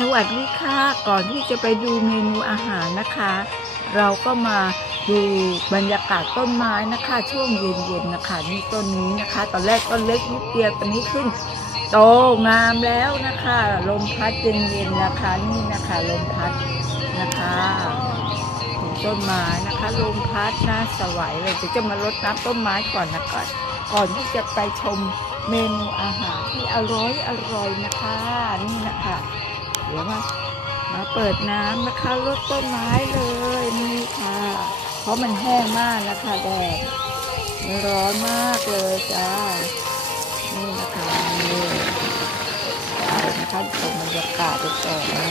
สวัสดีค่ะก่อนที่จะไปดูเมนูอาหารนะคะ เราก็มาดูบรรยากาศต้นไม้นะคะ ช่วงเย็นๆนะคะนี่ต้นนี้นะคะ ตอนแรกต้นเล็กนิดเดียวตอนนี้ขึ้น โตงามแล้วนะคะ ลมพัดเย็นๆนะคะนี่นะคะลมพัดนะคะเห็นต้นไม้นะคะลมพัดน่าสวยเลยเดี๋ยจะมารดน้ำต้นไม้ก่อนนะคะก่อนที่จะไปชมเมนูอาหารที่อร่อยอร่อยนะคะนี่นะคะ เดี๋ยวมามาเปิดน้ำนะคะรดต้นไม้เลยนี่ค่ะ เพราะมันแห้งมากนะคะแดดมันร้อนมากเลยจ้า นี่นะคะนี่นะคะชมบรรยากาศไปก่อนนะ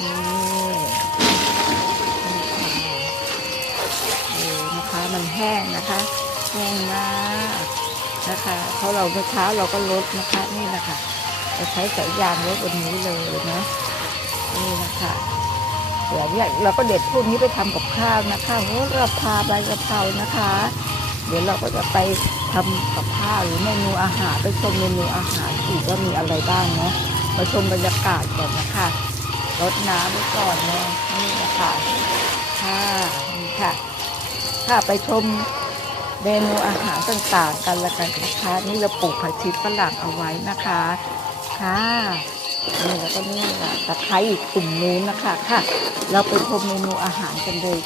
นี่นี่นะคะมันแห้งนะคะแห้งมากนะคะเพราะเราเมื่อเช้าเราก็ลดนะคะนี่นะคะ เราใช้สายยางลดบนนี้เลยนะนี่นะคะเดี๋ยวเนี่ยเราก็เด็ดพวกนี้ไปทำกับข้าวนะคะโหระพาใบกะเพรานะคะ เดี๋ยวเราก็จะไปทำกับข้าวหรือเมนูอาหารไปชมเมนูอาหารอีกว่ามีอะไรบ้างเนาะมาชมบรรยากาศก่อนนะคะรดน้ำไว้ก่อนเนาะนี่นะคะค่ะนี่ค่ะค่ะไปชมเมนูอาหารต่างๆกันละกันนะคะ นี่เราปลูกผักชีฝรั่งเอาไว้นะคะ ค่ะนี่แล้วก็นี่ค่ะตะไคร้อีกกลุ่มนู้นนะคะค่ะ เราไปชมเมนูอาหารกันเลย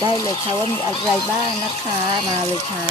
ได้เลยค่ะว่ามีอะไรบ้างนะคะ มาเลยค่ะ